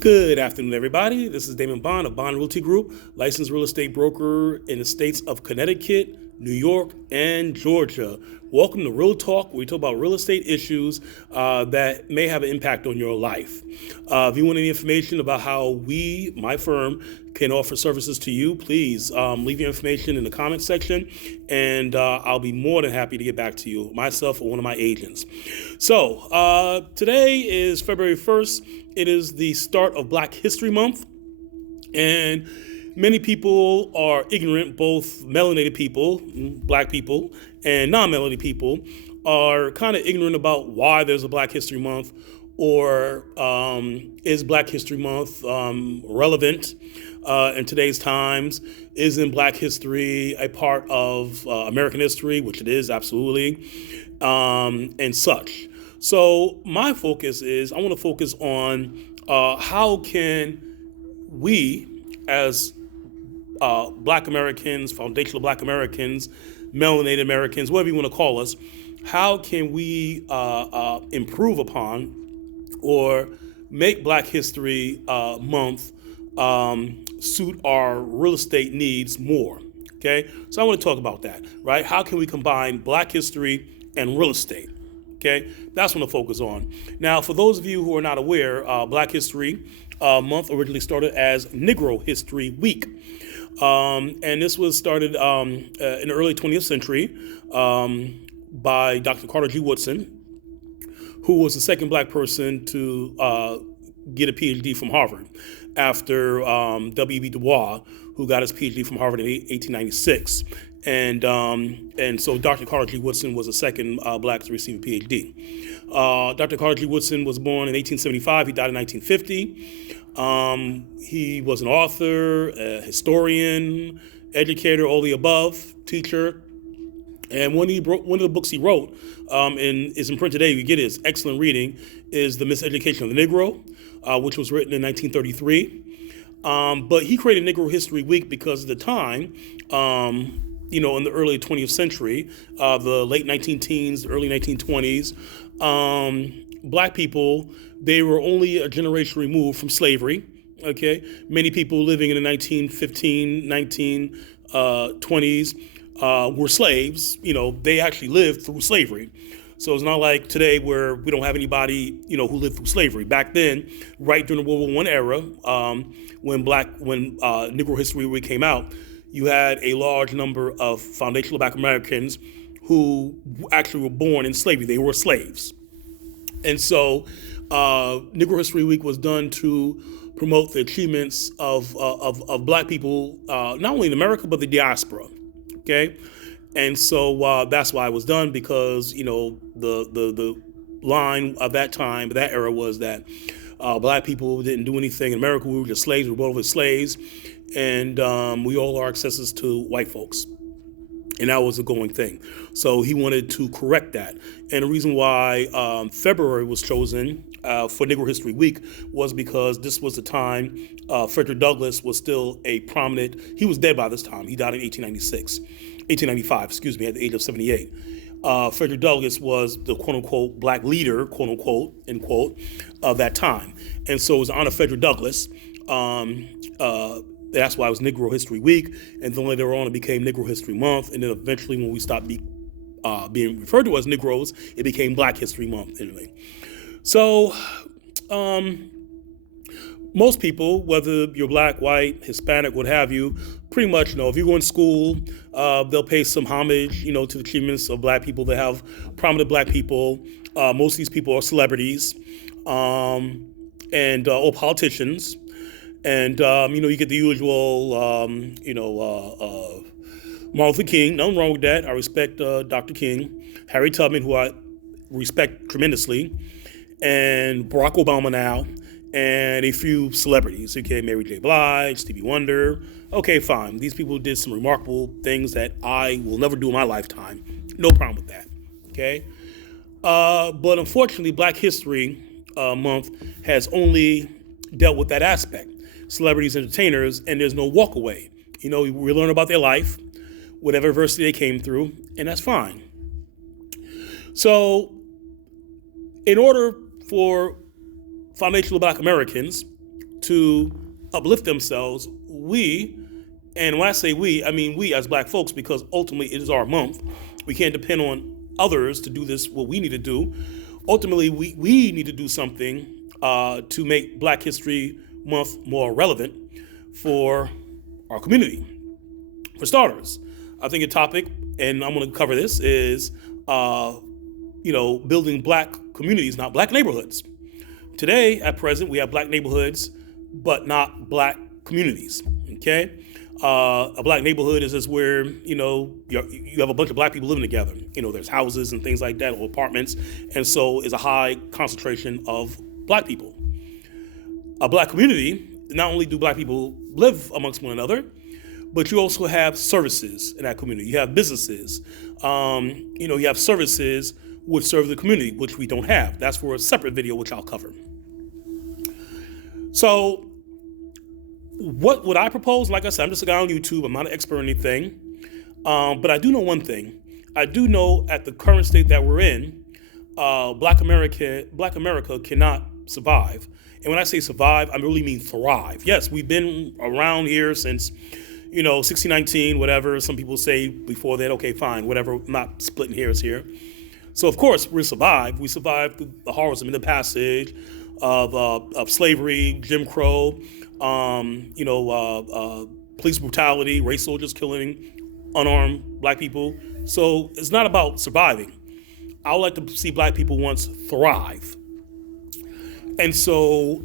Good afternoon, everybody. This is Damon Bond of Bond Realty Group, licensed real estate broker in the states of Connecticut, New York, and Georgia. Welcome to Real Talk, where we talk about real estate issues that may have an impact on your life. If you want any information about how we, my firm, can offer services to you, please leave your information in the comments section, and I'll be more than happy to get back to you, myself or one of my agents. So today is February 1st. It is the start of Black History Month, and many people are ignorant, both melanated people, black people, and non-melanated people are kind of ignorant about why there's a Black History Month, or is Black History Month relevant in today's times? Isn't Black history a part of American history, which it is, absolutely, and such. So my focus is, I want to focus on how can we, as Black Americans, foundational Black Americans, melanated Americans, whatever you want to call us, how can we improve upon or make Black History Month suit our real estate needs more? Okay, so I want to talk about that, right? How can we combine Black history and real estate? Okay, that's what I'm focus on. Now, for those of you who are not aware, Black History Month originally started as Negro History Week. And this was started in the early 20th century by Dr. Carter G. Woodson, who was the second black person to get a PhD from Harvard after W.E.B. Du Bois, who got his PhD from Harvard in 1896. And so Dr. Carter G. Woodson was the second black to receive a PhD. Dr. Carter G. Woodson was born in 1875. He died in 1950. He was an author, a historian, educator, all the above, teacher. And one of the books he wrote, and is in print today, you get his excellent reading, is The Miseducation of the Negro, which was written in 1933. But he created Negro History Week because at the time, in the early 20th century, the late 19-teens, early 1920s, black people, they were only a generation removed from slavery. Okay, many people living in the 1915, 1920s were slaves. They actually lived through slavery. So it's not like today where we don't have anybody, who lived through slavery. Back then, right during the World War I era, when Negro History Week came out, you had a large number of foundational Black Americans who actually were born in slavery. They were slaves. And so Negro History Week was done to promote the achievements of black people, not only in America, but the diaspora. Okay? And so that's why it was done, because, the line of that time, that era, was that black people didn't do anything. In America, we were just slaves. We were both slaves. And we all are accesses to white folks. And that was a going thing. So he wanted to correct that. And the reason why February was chosen for Negro History Week was because this was the time Frederick Douglass was still a prominent, he was dead by this time. He died in 1895, at the age of 78. Frederick Douglass was the quote-unquote black leader, quote-unquote, end quote, of that time. And so it was honor Frederick Douglass. That's why it was Negro History Week, and then later on it became Negro History Month, and then eventually when we stopped being referred to as Negroes, it became Black History Month anyway. So most people, whether you're black, white, Hispanic, what have you, pretty much if you go in school, they'll pay some homage, to the achievements of black people. They have prominent black people. Most of these people are celebrities and or politicians. And, you get the usual, Martin Luther King. Nothing wrong with that. I respect Dr. King. Harry Tubman, who I respect tremendously. And Barack Obama now. And a few celebrities. Okay, Mary J. Blige, Stevie Wonder. Okay, fine. These people did some remarkable things that I will never do in my lifetime. No problem with that. Okay? But unfortunately, Black History Month has only dealt with that aspect. Celebrities, entertainers, and there's no walk away. We learn about their life, whatever adversity they came through, and that's fine. So, in order for foundational Black Americans to uplift themselves, and when I say we, I mean we as Black folks, because ultimately it is our month. We can't depend on others to do this, what we need to do. Ultimately, we need to do something to make Black History Month more relevant for our community. For starters, I think a topic, and I'm going to cover this, is building Black communities, not Black neighborhoods. Today, at present, we have Black neighborhoods, but not Black communities. Okay, a Black neighborhood is just where you have a bunch of Black people living together. There's houses and things like that, or apartments, and so is a high concentration of Black people. A Black community, not only do Black people live amongst one another, but you also have services in that community. You have businesses. You have services which serve the community, which we don't have. That's for a separate video, which I'll cover. So what would I propose? Like I said, I'm just a guy on YouTube. I'm not an expert or anything. But I do know one thing. I do know at the current state that we're in, Black America cannot survive. And when I say survive, I really mean thrive. Yes, we've been around here since 1619, whatever. Some people say before that, okay, fine, whatever. I'm not splitting hairs here. So, of course, we survived. We survived through the horrors of the passage of slavery, Jim Crow, police brutality, race soldiers killing unarmed Black people. So it's not about surviving. I would like to see Black people once thrive. And so,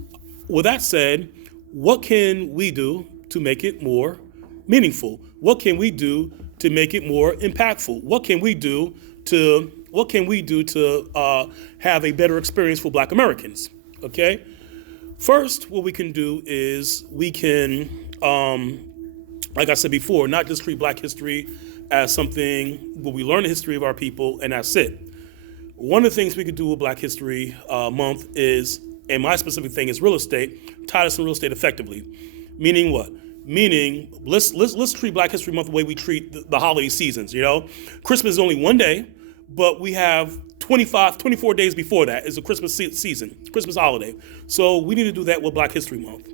with that said, what can we do to make it more meaningful? What can we do to make it more impactful? What can we do to have a better experience for Black Americans? Okay. First, what we can do is we can, like I said before, not just treat Black history as something where we learn the history of our people and that's it. One of the things we could do with Black History Month is, and my specific thing is real estate, tie this in real estate effectively. Meaning what? Meaning, let's treat Black History Month the way we treat the holiday seasons, Christmas is only one day, but we have 24 days before that is a Christmas season, Christmas holiday. So we need to do that with Black History Month.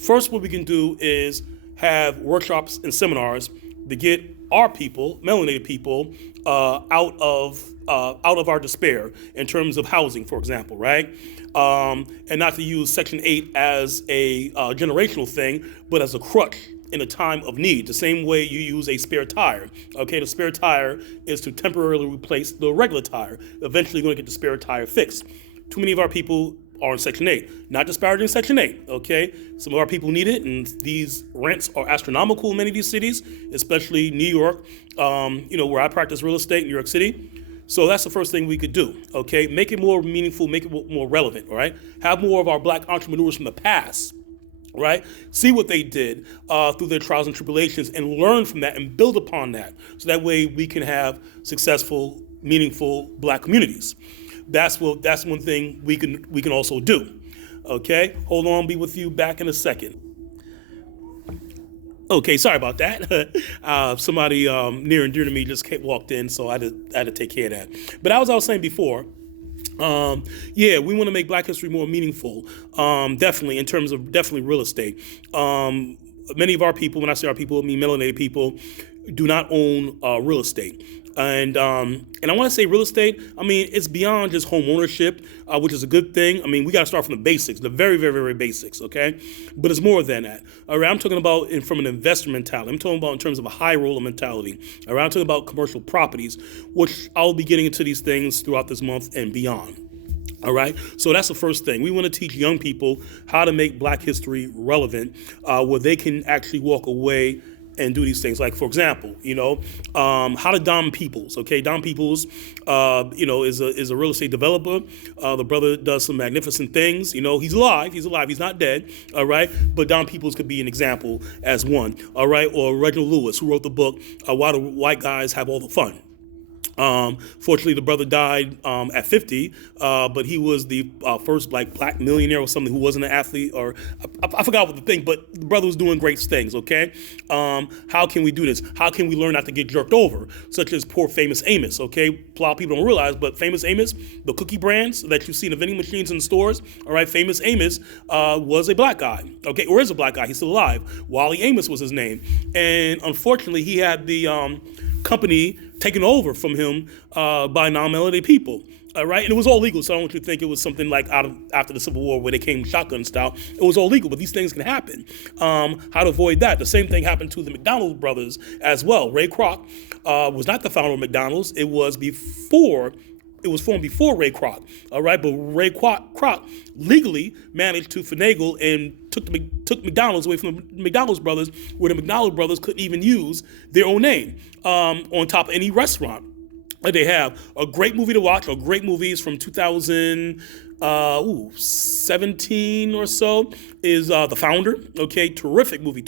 First, what we can do is have workshops and seminars to get our people, melanated people, out of our despair in terms of housing, for example, right? And not to use Section 8 as a generational thing, but as a crutch in a time of need, the same way you use a spare tire. Okay, the spare tire is to temporarily replace the regular tire. Eventually, you're going to get the spare tire fixed. Too many of our people are in Section 8. Not disparaging Section 8, okay? Some of our people need it, and these rents are astronomical in many of these cities, especially New York, where I practice real estate in New York City. So that's the first thing we could do, okay? Make it more meaningful, make it more relevant, all right? Have more of our Black entrepreneurs from the past, right? See what they did through their trials and tribulations and learn from that and build upon that. So that way we can have successful, meaningful Black communities. That's one thing we can also do. Okay, hold on, be with you back in a second. Okay, sorry about that. Somebody near and dear to me just walked in, so I had to take care of that. But as I was saying before, we want to make Black history more meaningful. Definitely in terms of real estate. Many of our people, when I say our people, I mean melanated people, do not own real estate. And I want to say real estate, I mean, it's beyond just home ownership, which is a good thing. I mean, we got to start from the basics, the very, very, very basics, okay? But it's more than that. All right, I'm talking about from an investor mentality. I'm talking about in terms of a high roller mentality. All right, I'm talking about commercial properties, which I'll be getting into these things throughout this month and beyond. All right, so that's the first thing. We want to teach young people how to make Black history relevant, where they can actually walk away and do these things. Like, for example, how to Dom Peoples. Okay, Dom Peoples, is a real estate developer. The brother does some magnificent things. He's alive. He's not dead. All right, but Dom Peoples could be an example as one. All right, or Reginald Lewis, who wrote the book Why Do White Guys Have All the Fun. Fortunately, the brother died at 50, but he was the first black millionaire or something who wasn't an athlete, or I forgot what the thing, but the brother was doing great things, okay? How can we do this? How can we learn not to get jerked over, such as poor Famous Amos, okay? A lot of people don't realize, but Famous Amos, the cookie brands that you see in the vending machines in the stores, all right, Famous Amos was a black guy, okay, or is a black guy, he's still alive. Wally Amos was his name, and unfortunately, he had the company taken over from him by non-melanated people. All right, and it was all legal, so I don't want you to think it was something like after the Civil War where they came shotgun style. It was all legal, but these things can happen. How to avoid that? The same thing happened to the McDonald's brothers as well. Ray Kroc was not the founder of McDonald's. It was formed before Ray Kroc, all right? But Ray Kroc legally managed to finagle and took McDonald's away from the McDonald's brothers, where the McDonald's brothers couldn't even use their own name on top of any restaurant that they have. A great movie to watch, or great movies from 2017 or so is The Founder. Okay, terrific movie.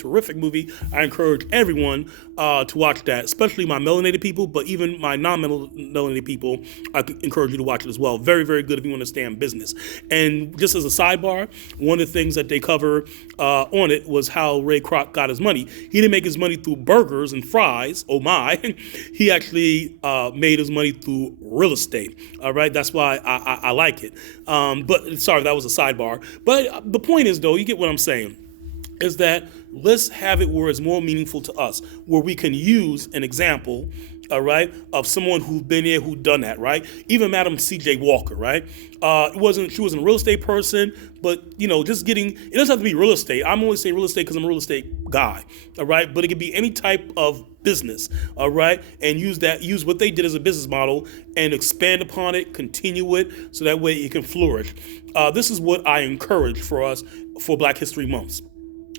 I encourage everyone to watch that, especially my melanated people, but even my non-melanated people, I encourage you to watch it as well. Very, very good if you want to stay in business. And just as a sidebar, one of the things that they cover on it was how Ray Kroc got his money. He didn't make his money through burgers and fries, oh my. He actually made his money through real estate, all right? That's why I like it. But sorry, that was a sidebar. But the point is, though, you get what I'm saying, is that let's have it where it's more meaningful to us, where we can use an example, all right, of someone who's been there, who done that, right? Even Madam C.J. Walker, right? She wasn't a real estate person, but, it doesn't have to be real estate. I'm always saying real estate because I'm a real estate guy, all right? But it could be any type of business, all right? And use what they did as a business model and expand upon it, continue it, so that way it can flourish. This is what I encourage for us for Black History Month.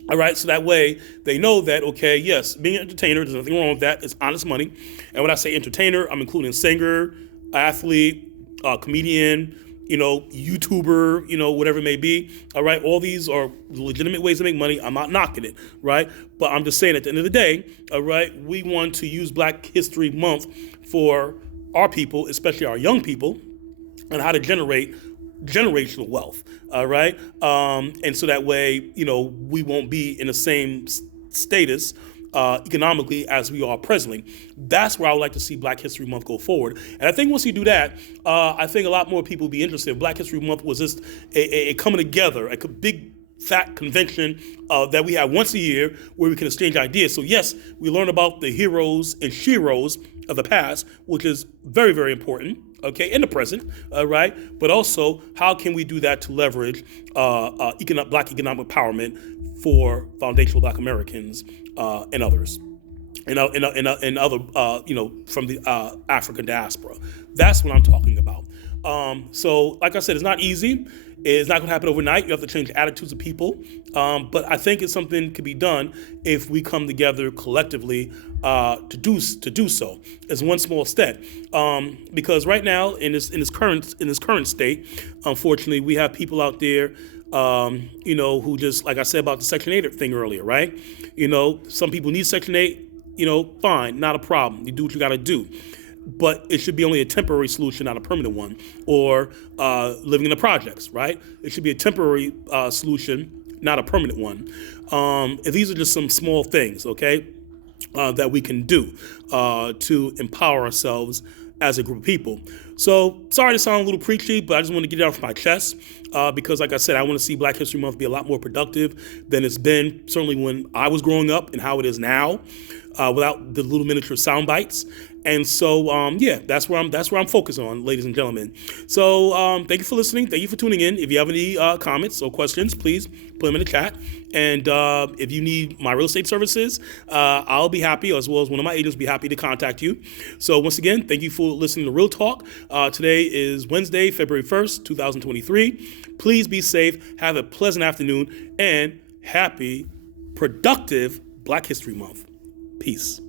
All right, so that way they know that, okay, yes, being an entertainer, there's nothing wrong with that. It's honest money. And when I say entertainer, I'm including singer, athlete, comedian, YouTuber, whatever it may be. All right, all these are legitimate ways to make money. I'm not knocking it, right? But I'm just saying at the end of the day, all right, we want to use Black History Month for our people, especially our young people, and how to generate generational wealth, all right? And so that way, we won't be in the same status economically as we are presently. That's where I would like to see Black History Month go forward. And I think once you do that, I think a lot more people will be interested. Black History Month was just a coming together, a big fat convention that we have once a year where we can exchange ideas. So yes, we learn about the heroes and sheroes of the past, which is very, very important, okay, in the present, right? But also, how can we do that to leverage Black economic empowerment for foundational Black Americans and others, and other, from the African diaspora? That's what I'm talking about. So, like I said, it's not easy. It's not going to happen overnight. You have to change the attitudes of people. But I think it's something that can be done if we come together collectively to do so. It's one small step. Because right now, in this current state, unfortunately, we have people out there, who just, like I said about the Section 8 thing earlier, right? Some people need Section 8. Fine, not a problem. You do what you got to do. But it should be only a temporary solution, not a permanent one, or living in the projects, right? It should be a temporary solution, not a permanent one. And these are just some small things, okay, that we can do to empower ourselves as a group of people. So, sorry to sound a little preachy, but I just want to get it off my chest because, like I said, I want to see Black History Month be a lot more productive than it's been, certainly when I was growing up and how it is now, without the little miniature sound bites. And so, that's where I'm focused on, ladies and gentlemen. So, thank you for listening. Thank you for tuning in. If you have any comments or questions, please put them in the chat. And if you need my real estate services, I'll be happy, as well as one of my agents, be happy to contact you. So once again, thank you for listening to Real Talk. Today is Wednesday, February 1st, 2023. Please be safe. Have a pleasant afternoon and happy, productive Black History Month. Peace.